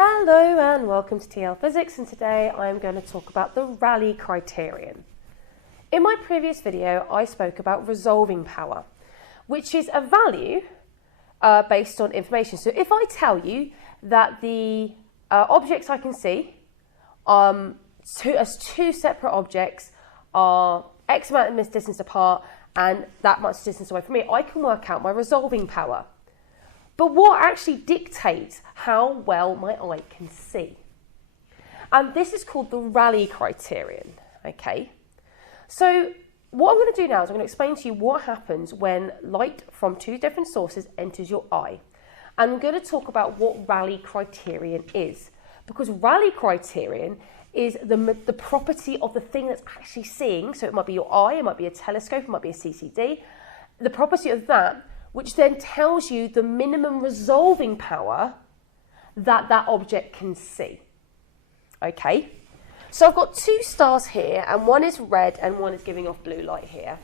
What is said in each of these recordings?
Hello and welcome to TL Physics, and today I'm going to talk about the Rayleigh criterion. In my previous video I spoke about resolving power, which is a value based on information. So if I tell you that the objects I can see as two separate objects are X amount of distance apart and that much distance away from me, I can work out my resolving power. But what actually dictates how well my eye can see? And this is called the Rayleigh criterion, okay? So what I'm going to do now is I'm going to explain to you what happens when light from two different sources enters your eye. And I'm going to talk about what Rayleigh criterion is. Because Rayleigh criterion is the property of the thing that's actually seeing. So it might be your eye, it might be a telescope, it might be a CCD. The property of that, which then tells you the minimum resolving power that that object can see. Okay, so I've got two stars here, and one is red and one is giving off blue light here.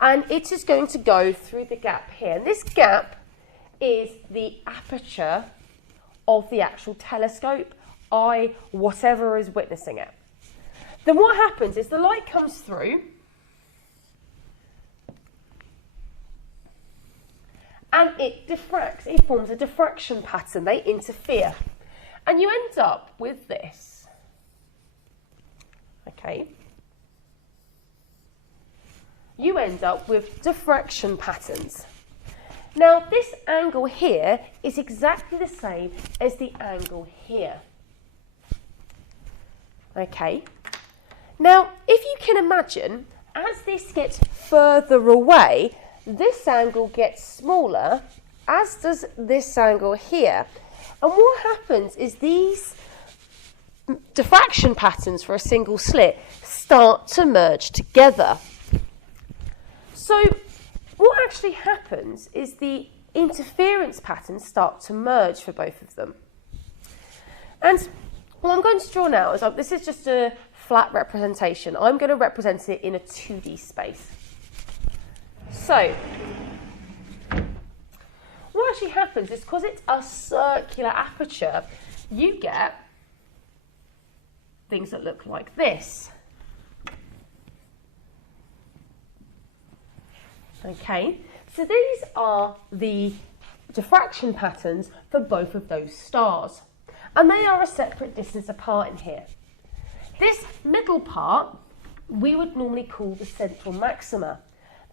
And it is going to go through the gap here. And this gap is the aperture of the actual telescope, eye, whatever is witnessing it. Then what happens is the light comes through, and it diffracts, it forms a diffraction pattern, they interfere. And you end up with this, okay? You end up with diffraction patterns. Now this angle here is exactly the same as the angle here, okay? Now if you can imagine, as this gets further away, this angle gets smaller, as does this angle here. And what happens is these diffraction patterns for a single slit start to merge together. So what actually happens is the interference patterns start to merge for both of them. And what I'm going to draw now is, this is just a flat representation. I'm going to represent it in a 2D space. So, what actually happens is, because it's a circular aperture, you get things that look like this. Okay, so these are the diffraction patterns for both of those stars. And they are a separate distance apart in here. This middle part, we would normally call the central maxima.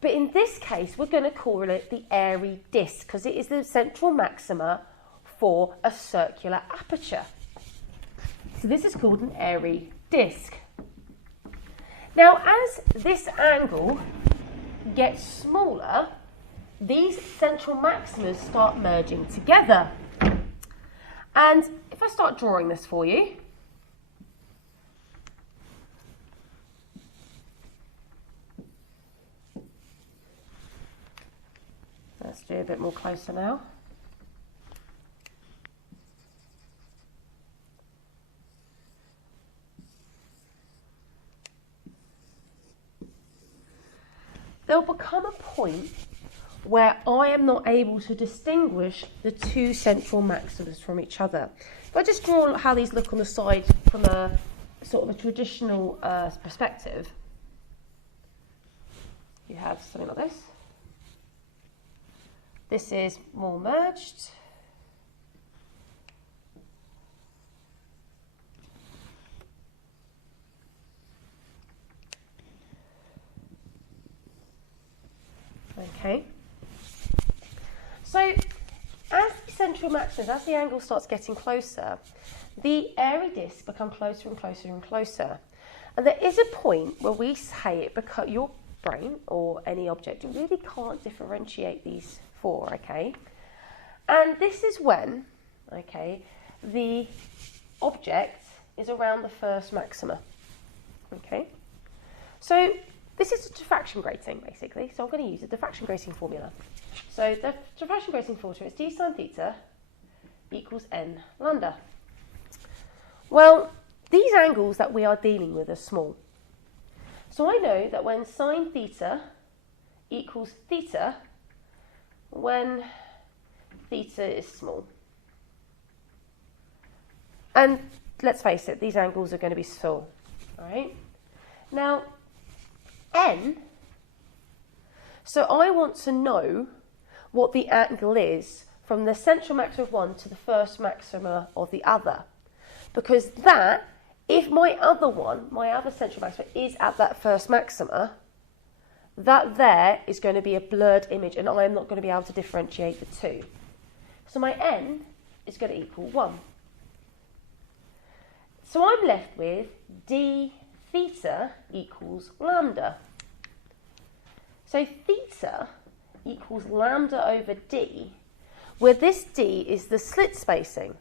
But in this case, we're going to call it the airy disk, because it is the central maxima for a circular aperture. So this is called an airy disk. Now, as this angle gets smaller, these central maximas start merging together. And if I start drawing this for you, let's do a bit more closer now. There'll become a point where I am not able to distinguish the two central maximas from each other. If I just draw how these look on the side from a sort of a traditional perspective, you have something like this. This is more merged. Okay. So, as the central maximas, as the angle starts getting closer, the airy disks become closer and closer and closer. And there is a point where we say it because your brain or any object really can't differentiate these four, okay? And this is when, okay, the object is around the first maxima, okay? So this is a diffraction grating, basically. So I'm going to use a diffraction grating formula. So the diffraction grating formula is d sine theta equals n lambda. Well, these angles that we are dealing with are small. So I know that when sine theta equals theta, when theta is small. And let's face it, these angles are going to be full. All right? Now, n, so I want to know what the angle is from the central maxima of one to the first maxima of the other. Because that, if my other central maxima is at that first maxima, that there is going to be a blurred image and I am not going to be able to differentiate the two. So my n is going to equal 1. So I'm left with d theta equals lambda. So theta equals lambda over d, where this d is the slit spacing.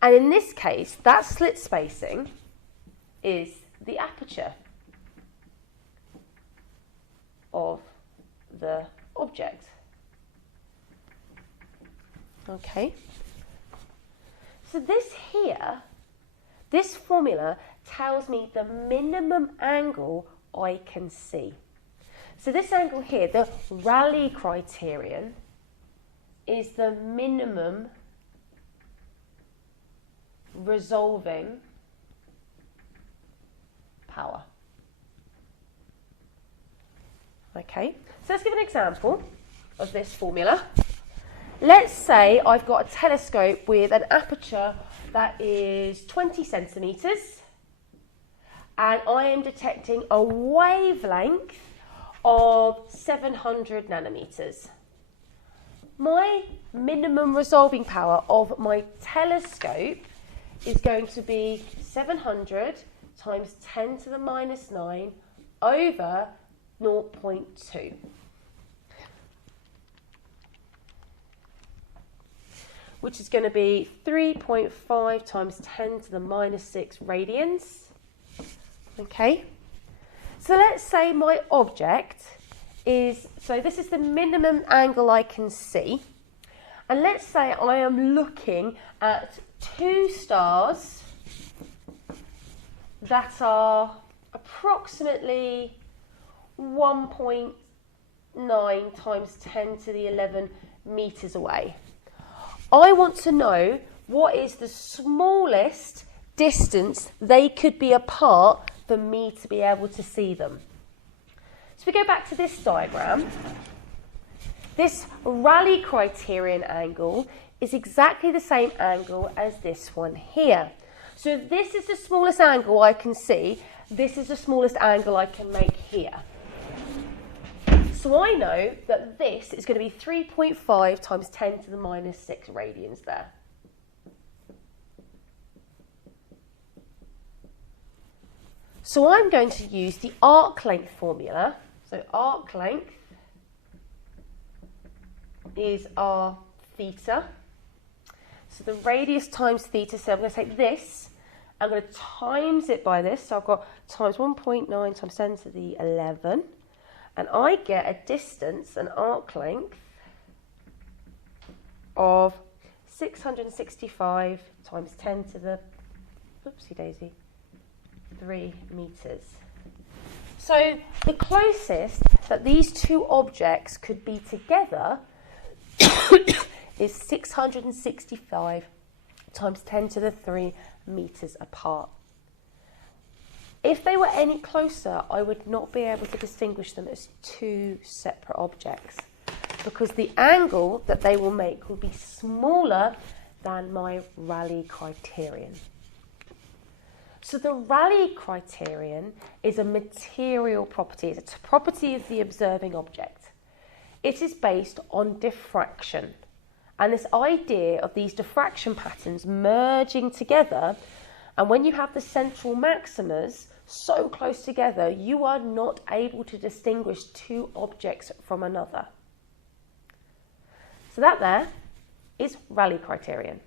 And in this case, that slit spacing is the aperture of the object. Okay. So this here, this formula tells me the minimum angle I can see. So this angle here, the Rayleigh criterion, is the minimum resolving power. Okay, so let's give an example of this formula. Let's say I've got a telescope with an aperture that is 20 centimetres and I am detecting a wavelength of 700 nanometres. My minimum resolving power of my telescope is going to be 700 times 10 to the minus 9 over 0.2. Which is going to be 3.5 times 10 to the minus 6 radians. Okay. So let's say my object is, so this is the minimum angle I can see. And let's say I am looking at two stars that are approximately 1.9 times 10 to the 11 meters away. I want to know what is the smallest distance they could be apart for me to be able to see them. So we go back to this diagram. This Rayleigh criterion angle is exactly the same angle as this one here. So if this is the smallest angle I can see, this is the smallest angle I can make here. So I know that this is going to be 3.5 times 10 to the minus 6 radians there. So I'm going to use the arc length formula. So arc length is r theta. So the radius times theta, so I'm going to take this, I'm going to times it by this. So I've got times 1.9 times 10 to the 11. And I get a distance, an arc length, of 665 times 10 to the, oopsie daisy, 3 meters. So the closest that these two objects could be together is 665 times 10 to the 3 meters apart. If they were any closer, I would not be able to distinguish them as two separate objects because the angle that they will make will be smaller than my Rayleigh criterion. So the Rayleigh criterion is a material property. It's a property of the observing object. It is based on diffraction. And this idea of these diffraction patterns merging together, and when you have the central maximas so close together, you are not able to distinguish two objects from another. So that there is Rayleigh criterion.